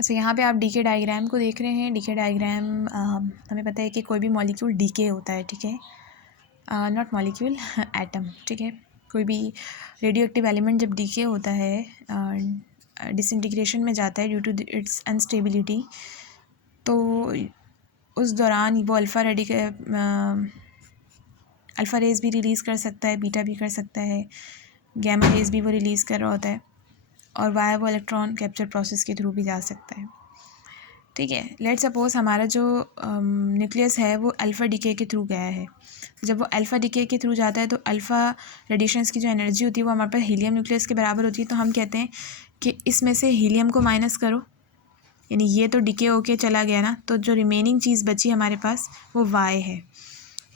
अच्छा, यहाँ पे आप डीके डायग्राम को देख रहे हैं। डीके डायग्राम हमें पता है कि कोई भी मॉलिक्यूल डीके होता है, ठीक है, नॉट मॉलिक्यूल एटम, ठीक है। कोई भी रेडियो एक्टिव एलिमेंट जब डीके होता है, डिसइंटीग्रेशन में जाता है ड्यू टू इट्स अनस्टेबिलिटी, तो उस दौरान वो अल्फ़ा रेज़ भी रिलीज़ कर सकता है, बीटा भी कर सकता है, गैमा रेज़ भी वो रिलीज़ कर रहा होता है, और वाया वो इलेक्ट्रॉन कैप्चर प्रोसेस के थ्रू भी जा सकता है, ठीक है। लेट सपोज़ हमारा जो न्यूक्लियस है वो अल्फ़ा डीके के थ्रू गया है। जब वो अल्फ़ा डीके के थ्रू जाता है तो अल्फ़ा रेडिएशंस की जो एनर्जी होती है वो हमारे पास हीलियम न्यूक्लियस के बराबर होती है। तो हम कहते हैं कि इसमें से हीलियम को माइनस करो, यानी ये तो डीके होके चला गया ना, तो जो रिमेनिंग चीज़ बची हमारे पास वो वाई है,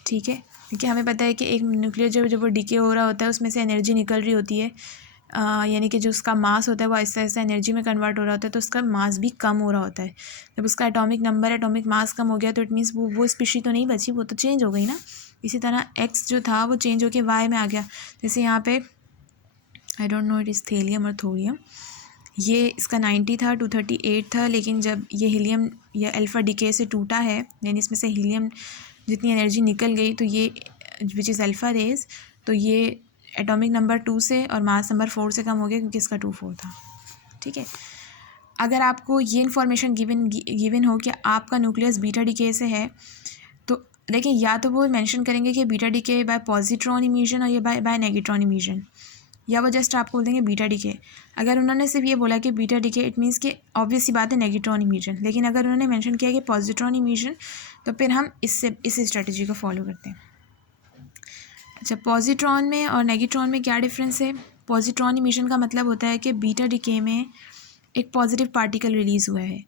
ठीक है। क्योंकि हमें पता है कि एक न्यूक्लियर जब वो डीके हो रहा होता है उसमें से एनर्जी निकल रही होती है, यानी कि जो उसका मास होता है वो आहिस्ता आहिस्ता एनर्जी में कन्वर्ट हो रहा होता है, तो उसका मास भी कम हो रहा होता है। जब उसका एटॉमिक नंबर, एटॉमिक मास कम हो गया तो इट मीन्स वो स्पीशी तो नहीं बची, वो तो चेंज हो गई ना। इसी तरह एक्स जो था वो चेंज होकर वाई में आ गया। जैसे यहाँ पे I don't know it is thallium और थोरियम, ये इसका 90 था, 238 था, लेकिन जब ये हीलियम या अल्फ़ा डीके से टूटा है, यानी इसमें से हीलियम जितनी एनर्जी निकल गई, तो ये विच इज़ अल्फ़ा रेज, तो ये एटॉमिक नंबर 2 से और मास नंबर 4 से कम हो गया क्योंकि इसका 2-4 था, ठीक है। अगर आपको ये इन्फॉर्मेशन गिवन हो कि आपका न्यूक्लियस बीटा डीके से है, तो लेकिन या तो वो मेंशन करेंगे कि beta decay by positron emission और ये बाय नेगेट्रॉन इमिशन, या वो जस्ट आपको बोल देंगे बीटा डीके। अगर उन्होंने सिर्फ ये बोला कि बीटा डीके, इट मीन्स कि ऑब्वियस सी बात है नेगेट्रॉन इमिशन। लेकिन अगर उन्होंने मेंशन किया कि पॉजिट्रॉन इमिशन, तो फिर हम इस स्ट्रेटजी को फॉलो करते हैं। अच्छा, पॉजिट्रॉन में और नेगेट्रॉन में क्या डिफरेंस है? पॉजिट्रॉन इमिशन का मतलब होता है कि बीटा डीके में एक पॉजिटिव पार्टिकल रिलीज़ हुआ है।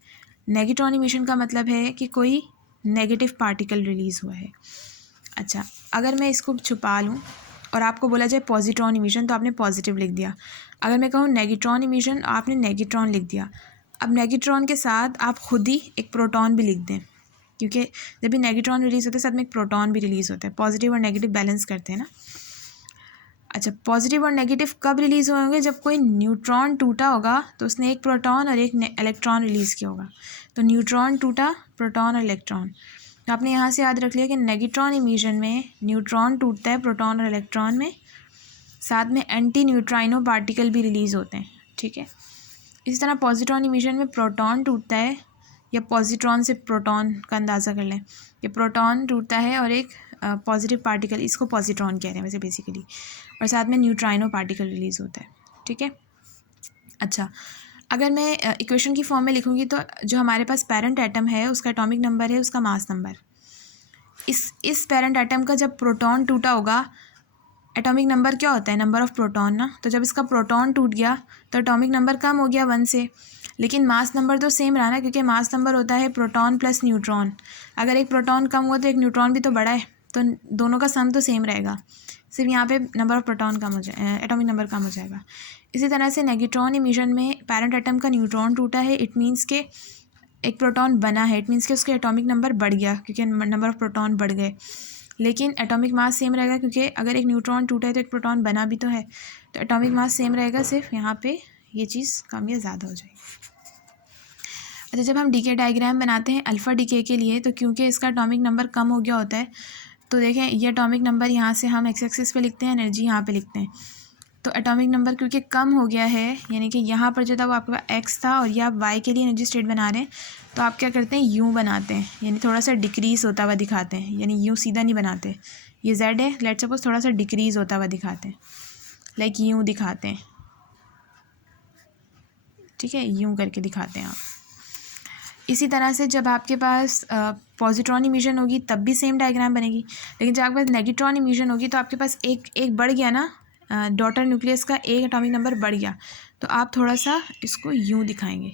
नेगेट्रॉन इमिशन का मतलब है कि कोई नेगेटिव पार्टिकल रिलीज़ हुआ है। अच्छा, अगर मैं इसको छुपा लूँ और आपको बोला जाए पॉजिट्रॉन इमिशन, तो आपने पॉजिटिव लिख दिया। अगर मैं कहूँ नेगेट्रॉन इमिशन, आपने नेगेट्रॉन लिख दिया। अब नेगेट्रॉन के साथ आप खुद ही एक प्रोटॉन भी लिख दें, क्योंकि जब भी नेगेट्रॉन रिलीज़ होता है साथ में एक प्रोटॉन भी रिलीज़ होता है। पॉजिटिव और नेगेटिव बैलेंस करते हैं ना। अच्छा, पॉजिटिव और नेगेटिव कब रिलीज़ हुए होंगे? जब कोई न्यूट्रॉन टूटा होगा तो उसने एक प्रोटॉन और एक इलेक्ट्रॉन रिलीज़ किया होगा। तो न्यूट्रॉन टूटा, प्रोटॉन और इलेक्ट्रॉन। तो आपने यहाँ से याद रख लिया कि नेगेट्रॉन इमिशन में न्यूट्रॉन टूटता है प्रोटॉन और इलेक्ट्रॉन में, साथ में एंटी न्यूट्राइनो पार्टिकल भी रिलीज़ होते हैं, ठीक है। इसी तरह पॉजिट्रॉन इमिशन में प्रोटॉन टूटता है, या पॉजिट्रॉन से प्रोटॉन का अंदाज़ा कर लें कि प्रोटॉन टूटता है और एक पॉजिटिव पार्टिकल, इसको पॉजिट्रॉन कह रहे हैं वैसे बेसिकली, और साथ में न्यूट्राइनो पार्टिकल रिलीज़ होता है, ठीक है। अच्छा, अगर मैं इक्वेशन की फॉर्म में लिखूँगी तो जो हमारे पास पेरेंट एटम है उसका एटॉमिक नंबर है उसका मास नंबर। इस पेरेंट एटम का जब प्रोटॉन टूटा होगा, एटॉमिक नंबर क्या होता है? नंबर ऑफ़ प्रोटॉन ना। तो जब इसका प्रोटॉन टूट गया तो एटॉमिक नंबर कम हो गया 1 से, लेकिन मास नंबर तो सेम रहा ना, क्योंकि मास नंबर होता है प्रोटॉन प्लस न्यूट्रॉन। अगर एक प्रोटॉन कम हुआ तो एक न्यूट्रॉन भी तो बढ़ा है, तो दोनों का सम तो सेम रहेगा, सिर्फ यहाँ पे नंबर ऑफ़ प्रोटॉन कम हो जाए, एटॉमिक नंबर कम हो जाएगा। इसी तरह से नेगेट्रॉन इमिशन में पेरेंट एटम का न्यूट्रॉन टूटा है, इट मीन्स के एक प्रोटॉन बना है, इट मीन्स कि उसके एटॉमिक नंबर बढ़ गया क्योंकि नंबर ऑफ़ प्रोटॉन बढ़ गए, लेकिन एटॉमिक मास सेम रहेगा क्योंकि अगर एक न्यूट्रॉन टूटा है तो एक प्रोटॉन बना भी तो है, तो एटॉमिक मास सेम रहेगा, सिर्फ यहाँ पे ये चीज़ कम या ज़्यादा हो जाएगी। अच्छा, जब हम डीके डायग्राम बनाते हैं अल्फ़ा डीके के लिए, तो क्योंकि इसका एटॉमिक नंबर कम हो गया होता है, तो देखें ये एटॉमिक नंबर यहाँ से हम एक्स एक्सिस पे लिखते हैं, एनर्जी यहाँ पे लिखते हैं। तो एटॉमिक नंबर क्योंकि कम हो गया है, यानी कि यहाँ पर जो था वो आपके पास एक्स था और ये आप वाई के लिए एनर्जी स्टेट बना रहे हैं, तो आप क्या करते हैं यूँ बनाते हैं, यानी थोड़ा सा डिक्रीज़ होता हुआ दिखाते हैं, यानी यूँ सीधा नहीं बनाते। ये जेड है, लेट्स सपोज थोड़ा सा डिक्रीज़ होता हुआ दिखाते हैं, लाइक यूँ दिखाते हैं, ठीक है, यूँ करके दिखाते हैं आप। इसी तरह से जब आपके पास पॉजिट्रॉन इमिशन होगी तब भी सेम डायग्राम बनेगी, लेकिन जब आपके पास नेगेट्रॉन इमिशन होगी तो आपके पास एक बढ़ गया ना, डॉटर न्यूक्लियस का एक एटॉमिक नंबर बढ़ गया, तो आप थोड़ा सा इसको यूँ दिखाएंगे,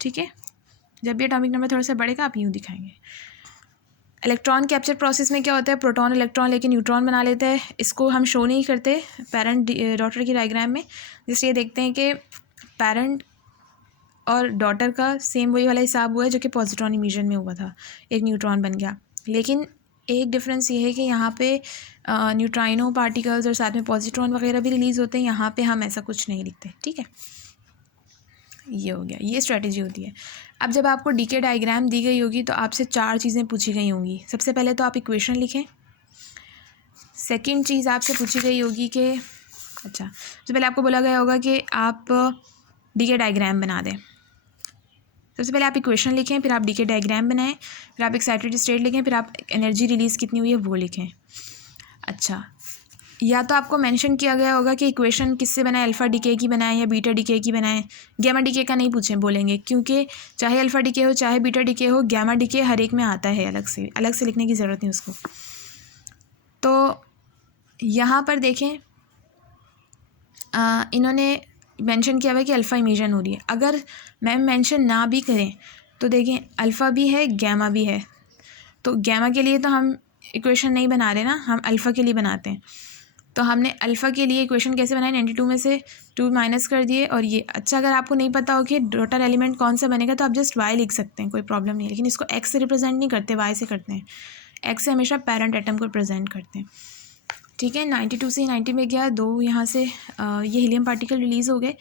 ठीक है। जब भी एटॉमिक नंबर थोड़ा सा बढ़ेगा आप यूँ दिखाएंगे। इलेक्ट्रॉन कैप्चर प्रोसेस में क्या होता है, प्रोटॉन इलेक्ट्रॉन लेके न्यूट्रॉन बना लेते हैं, इसको हम शो नहीं करते पेरेंट डॉटर की डायग्राम में, जिससे ये देखते हैं कि पेरेंट और डॉटर का सेम वही वाला हिसाब हुआ है जो कि पॉजिट्रॉन इमिशन में हुआ था, एक न्यूट्रॉन बन गया। लेकिन एक डिफरेंस ये है कि यहाँ पे न्यूट्राइनो पार्टिकल्स और साथ में पॉजिट्रॉन वगैरह भी रिलीज़ होते हैं, यहाँ पे हम ऐसा कुछ नहीं लिखते, ठीक है। ये हो गया, ये स्ट्रेटजी होती है। अब जब आपको डीके डायग्राम दी गई होगी तो आपसे 4 चीज़ें पूछी गई होंगी। सबसे पहले तो आप इक्वेशन लिखें। सेकंड चीज़ आपसे पूछी गई होगी कि सबसे पहले आपको बोला गया होगा कि आप डीके डायग्राम बना दें। सबसे पहले आप इक्वेशन लिखें, फिर आप डीके डायग्राम बनाएं, फिर आप एक्साइटेड स्टेट लिखें, फिर आप एनर्जी रिलीज़ कितनी हुई है वो लिखें। अच्छा, या तो आपको मेंशन किया गया होगा कि इक्वेशन किससे बनाए, अल्फ़ा डीके की बनाए या बीटा डीके की बनाए। गैमा डीके का नहीं बोलेंगे, क्योंकि चाहे अल्फ़ा डीके हो चाहे बीटा डीके हो, गैमा डीके हर एक में आता है, अलग से लिखने की ज़रूरत नहीं उसको। तो यहाँ पर देखें, इन्होंने मेंशन किया हुआ है कि अल्फ़ा इमिशन हो रही है। अगर मैम मेंशन ना भी करें तो देखें अल्फ़ा भी है गैमा भी है, तो गैमा के लिए तो हम इक्वेशन नहीं बना रहे ना, हम अल्फ़ा के लिए बनाते हैं। तो हमने अल्फ़ा के लिए इक्वेशन कैसे बनाई, 92 में से 2 माइनस कर दिए। और ये अगर आपको नहीं पता हो कि डॉटर एलिमेंट कौन सा बनेगा तो आप जस्ट वाई लिख सकते हैं, कोई प्रॉब्लम नहीं है। लेकिन इसको एक्स से रिप्रेजेंट नहीं करते, वाई से करते हैं। एक्स से हमेशा पेरेंट एटम को रिप्रेजेंट करते हैं, ठीक है। 92 से 90 में गया, 2 यहाँ से ये हीलियम पार्टिकल रिलीज़ हो गए।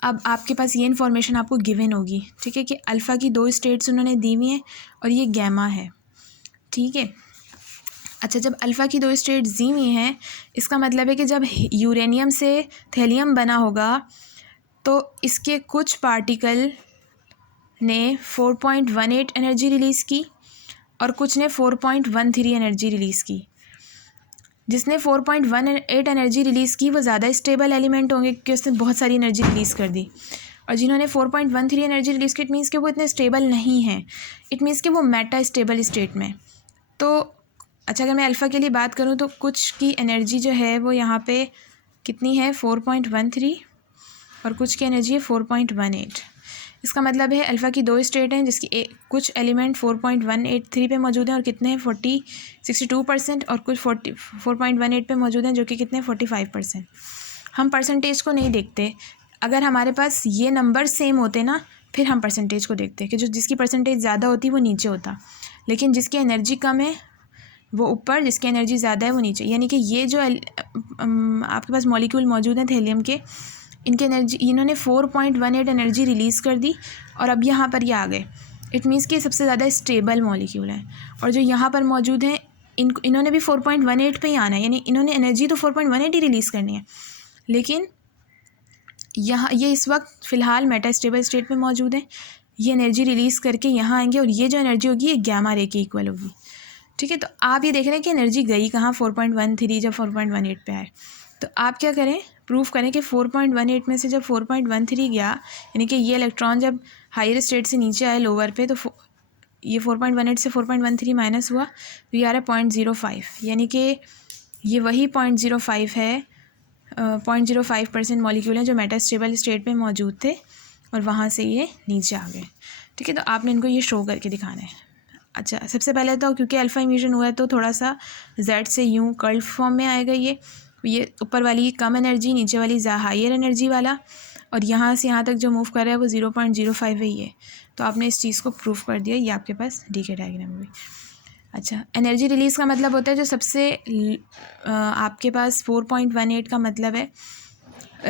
अब आपके पास ये इन्फॉर्मेशन आपको गिवन होगी, ठीक है, कि अल्फ़ा की 2 स्टेट्स उन्होंने दी हुई हैं और ये गैमा है, ठीक है। अच्छा, जब अल्फ़ा की 2 स्टेट्स दी हुई हैं, इसका मतलब है कि जब यूरेनियम से थेलियम बना होगा तो इसके कुछ पार्टिकल ने 4.18 एनर्जी रिलीज़ की और कुछ ने 4.13 एनर्जी रिलीज़ की। जिसने 4.18 एनर्जी रिलीज़ की वो ज़्यादा स्टेबल एलिमेंट होंगे क्योंकि उसने बहुत सारी एनर्जी रिलीज़ कर दी। और जिन्होंने 4.13 एनर्जी रिलीज़ की, इट मीन्स कि वो इतने स्टेबल नहीं हैं, इट मीन्स कि वो मेटा स्टेबल स्टेट में। तो अच्छा, अगर मैं अल्फ़ा के लिए बात करूँ तो कुछ की एनर्जी जो है वो यहाँ पे कितनी है, 4.13, और कुछ की एनर्जी है 4.18। इसका मतलब है अल्फ़ा की 2 स्टेट हैं जिसकी कुछ एलिमेंट 4.183 पे मौजूद हैं और कितने हैं 62%, और कुछ 4.18 पे मौजूद हैं जो कि कितने 45%। हम परसेंटेज को नहीं देखते, अगर हमारे पास ये नंबर सेम होते ना फिर हम परसेंटेज को देखते कि जो जिसकी परसेंटेज ज़्यादा होती वो नीचे होता, लेकिन जिसकी एनर्जी कम है वो ऊपर, जिसकी एनर्जी ज़्यादा है वो नीचे। यानी कि ये जो आपके पास मॉलिक्यूल मौजूद हैं थेलियम के, इनकी एनर्जी, इन्होंने 4.18 एनर्जी रिलीज़ कर दी और अब यहाँ पर ये आ गए। इट मीन्स कि सबसे ज़्यादा स्टेबल मॉलिक्यूल है। और जो यहाँ पर मौजूद हैं इन्होंने भी 4.18 पे ही आना है, यानी इन्होंने एनर्जी तो 4.18 ही रिलीज़ करनी है, लेकिन यहाँ ये इस वक्त फ़िलहाल मेटा स्टेबल स्टेट में मौजूद है। ये एनर्जी रिलीज़ करके यहाँ आएंगे और ये जो एनर्जी होगी ये गैमा रे के इक्वल होगी, ठीक है। तो आप ये देख रहे हैं कि एनर्जी गई कहाँ, 4.13 जब 4.18 पे आए। तो आप क्या करें, प्रूफ करें कि 4.18 में से जब 4.13 गया, यानी कि ये इलेक्ट्रॉन जब हायर स्टेट से नीचे आए लोअर पे, तो ये 4.18 से 4.13 माइनस हुआ तो ये आ रहा है 0.05, यानी कि ये वही 0.05 है, 0.05% मॉलिक्यूल हैं जो मेटा स्टेबल स्टेट में मौजूद थे और वहाँ से ये नीचे आ गए, ठीक है। तो आपने इनको ये शो करके दिखाना है। अच्छा, सबसे पहले तो क्योंकि अल्फ़ा इमिशन हुआ है तो थोड़ा सा जेड से यूँ कर्व फॉर्म में आएगा। ये ऊपर वाली कम एनर्जी, नीचे वाली हायर एनर्जी वाला, और यहाँ से यहाँ तक जो मूव कर रहा है वो 0.05 है ये। तो आपने इस चीज़ को प्रूफ कर दिया, ये आपके पास डीके डायग्राम में। अच्छा, एनर्जी रिलीज़ का मतलब होता है जो सबसे आपके पास 4.18 का मतलब है,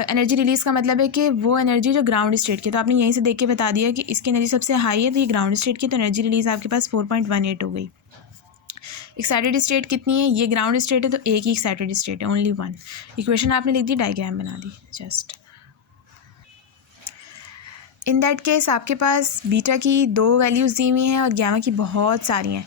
एनर्जी रिलीज़ का मतलब है कि वो एनर्जी जो ग्राउंड स्टेट की, तो आपने यहीं से देख के बता दिया कि इसकी एनर्जी सबसे हाई है तो ये ग्राउंड स्टेट की, तो एनर्जी रिलीज़ आपके पास 4.18 हो गई। एक्साइटेड स्टेट कितनी है, ये ग्राउंड स्टेट है तो एक ही एक्साइटेड स्टेट है, ओनली वन। इक्वेशन आपने लिख दी, डायग्राम बना दी जस्ट। इन दैट केस आपके पास बीटा की 2 वैल्यूज़ दी हुई हैं और गैमा की बहुत सारी हैं,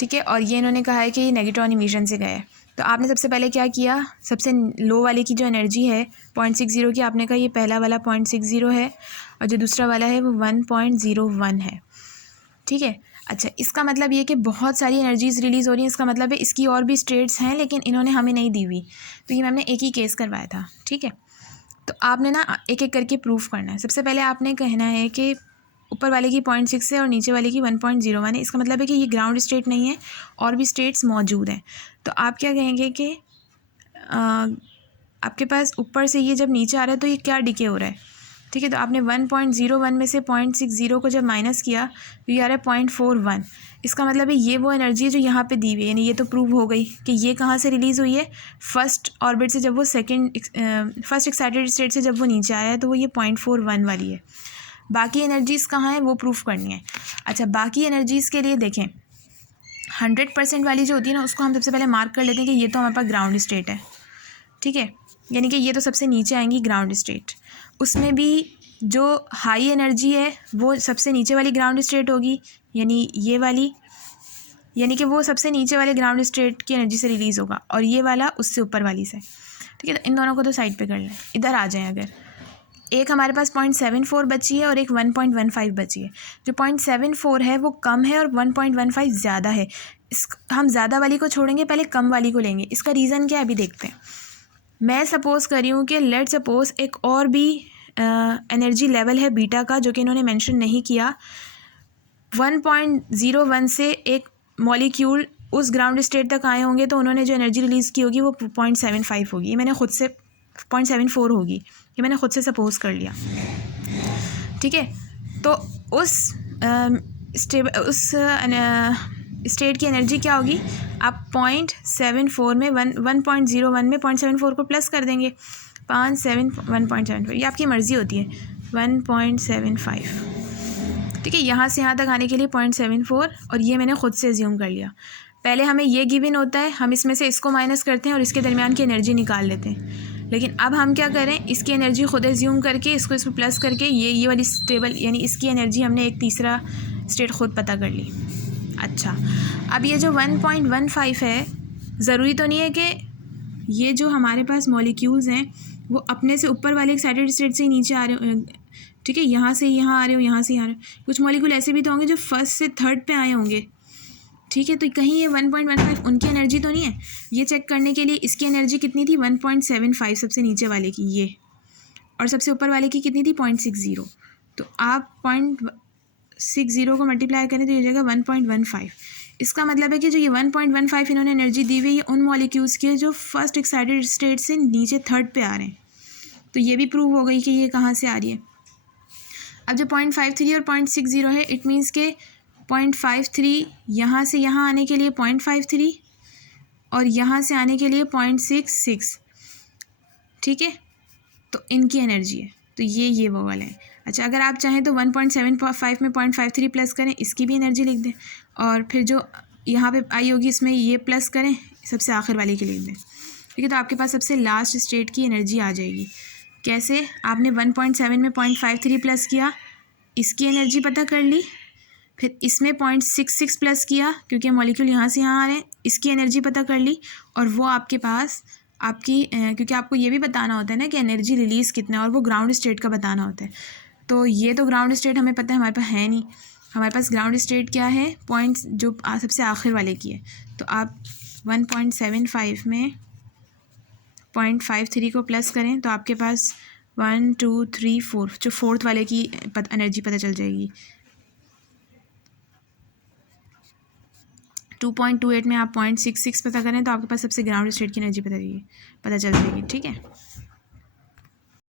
ठीक है। और ये इन्होंने कहा है कि नेगेट्रॉन इमिशन से गए। तो आपने सबसे पहले क्या किया, सबसे लो वाले की जो एनर्जी है 0.60 की, आपने कहा ये पहला वाला 0.60 है और जो दूसरा वाला है वो 1.01 है, ठीक है। अच्छा, इसका मतलब ये कि बहुत सारी एनर्जीज़ रिलीज़ हो रही हैं, इसका मतलब है इसकी और भी स्टेट्स हैं लेकिन इन्होंने हमें नहीं दी हुई। तो ये मैम ने एक ही केस करवाया था, ठीक है। तो आपने ना एक एक करके प्रूफ करना है। सबसे पहले आपने कहना है कि ऊपर वाले की 0.6 है और नीचे वाले की 1.01 है, इसका मतलब है कि ये ग्राउंड स्टेट नहीं है और भी स्टेट्स मौजूद हैं। तो आप क्या कहेंगे कि आपके पास ऊपर से ये जब नीचे आ रहा है तो ये क्या डिके हो रहा है, ठीक है। तो आपने 1.01 में से 0.60 को जब माइनस किया तो ये आ रहा है 0.41। इसका मतलब है ये वो एनर्जी है जो यहाँ पे दी हुई है, यानी ये तो प्रूव हो गई कि ये कहाँ से रिलीज़ हुई है, फर्स्ट ऑर्बिट से, जब वो फर्स्ट एक्साइटेड स्टेट से जब वो नीचे आया है तो वो ये 0.41 वाली है। बाकी एनर्जीज़ कहाँ हैं वो प्रूफ करनी है। अच्छा, बाकी एनर्जीज़ के लिए देखें 100% वाली जो होती है ना, उसको हम सबसे पहले मार्क कर लेते हैं कि ये तो हमारे पास ग्राउंड स्टेट है, ठीक है, यानी कि ये तो सबसे नीचे आएंगी ग्राउंड स्टेट। उसमें भी जो हाई एनर्जी है वो सबसे नीचे वाली ग्राउंड स्टेट होगी, यानी ये वाली, यानी कि वो सबसे नीचे वाले ग्राउंड स्टेट की एनर्जी से रिलीज़ होगा, और ये वाला उससे ऊपर वाली से, ठीक है। तो इन दोनों को तो साइड पे कर लें। इधर आ जाएं, अगर एक हमारे पास 0.74 बची है और एक 1.15 बची है। जो 0.74 है वो कम है और 1.15 ज़्यादा है। इस हम ज़्यादा वाली को छोड़ेंगे, पहले कम वाली को लेंगे। इसका रीज़न क्या है अभी देखते हैं। मैं सपोज़ कर रही हूँ कि लेट सपोज़ एक और भी एनर्जी लेवल है बीटा का, जो कि इन्होंने मेंशन नहीं किया। 1.01 से एक मॉलिक्यूल उस ग्राउंड स्टेट तक आए होंगे, तो उन्होंने जो एनर्जी रिलीज़ की होगी वो 0.75 होगी। ये मैंने खुद से 0.74 होगी, ये मैंने खुद से सपोज़ कर लिया, ठीक है। तो उस स्टेट की एनर्जी क्या होगी, आप 0.74 में 1.01 में 0.74 को प्लस कर देंगे, 1.74, ये आपकी मर्ज़ी होती है, 1.75, ठीक है। यहाँ से यहाँ तक आने के लिए 0.74, और ये मैंने खुद से एज्यूम कर लिया। पहले हमें ये गिवन होता है, हम इसमें से इसको माइनस करते हैं और इसके दरमियान की एनर्जी निकाल लेते हैं। लेकिन अब हम क्या करें, इसकी एनर्जी खुद एज्यूम करके इसको इसमें प्लस करके ये वाली स्टेबल, यानी इसकी एनर्जी हमने एक तीसरा स्टेट खुद पता कर ली। अच्छा, अब ये जो 1.15 है, ज़रूरी तो नहीं है कि ये जो हमारे पास मॉलिक्यूल्स हैं वो अपने से ऊपर वाले एक्साइटेड स्टेट से ही नीचे आ रहे हो, ठीक है, यहाँ से यहाँ आ रहे हो, यहाँ से यहाँ आ रहे हो। कुछ मॉलिक्यूल ऐसे भी तो होंगे जो फर्स्ट से थर्ड पे आए होंगे, ठीक है। तो कहीं ये 1.15 उनकी एनर्जी तो नहीं है। ये चेक करने के लिए इसकी एनर्जी कितनी थी, 1.75 सबसे नीचे वाले की ये, और सबसे ऊपर वाले की कितनी थी, 0.60। तो आप 0.60 को मल्टीप्लाई करें तो ये जगह 1.15। इसका मतलब है कि जो ये 1.15 इन्होंने एनर्जी दी हुई है उन मॉलिक्यूल्स के जो फर्स्ट एक्साइटेड स्टेट से नीचे थर्ड पे आ रहे हैं। तो ये भी प्रूव हो गई कि ये कहाँ से आ रही है। अब जो 0.53 और 0.60 है, इट मीन्स के 0.53 यहाँ से यहाँ आने के लिए 0.53 और यहाँ से आने के लिए 0.66, ठीक है। तो इनकी एनर्जी है, तो ये वो वाला है। अच्छा, अगर आप चाहें तो 1.75 में 0.53 प्लस करें, इसकी भी एनर्जी लिख दें, और फिर जो यहाँ पे आई होगी इसमें ये प्लस करें, सबसे आखिर वाले की लिख दें, ठीक है। तो आपके पास सबसे लास्ट स्टेट की एनर्जी आ जाएगी। कैसे, आपने 1.7 में 0.53 प्लस किया, इसकी एनर्जी पता कर ली, फिर इसमें 0.66 प्लस किया क्योंकि मॉलिक्यूल यहाँ से यहाँ आ रहे हैं, इसकी एनर्जी पता कर ली, और वो आपके पास आपकी क्योंकि आपको ये भी बताना होता है ना कि एनर्जी रिलीज़ कितना है, और वो ग्राउंड स्टेट का बताना होता है। तो ये तो ग्राउंड स्टेट हमें पता है, हमारे पास है नहीं। हमारे पास ग्राउंड स्टेट क्या है, पॉइंट्स जो सबसे आखिर वाले की है। तो आप 1.75 में 0.53 को प्लस करें तो आपके पास 1 2 3 4 जो फोर्थ वाले की एनर्जी पता चल जाएगी। 2.28 में आप 0.66 पता करें तो आपके पास सबसे ग्राउंड स्टेट की एनर्जी पता चल जाएगी, ठीक है।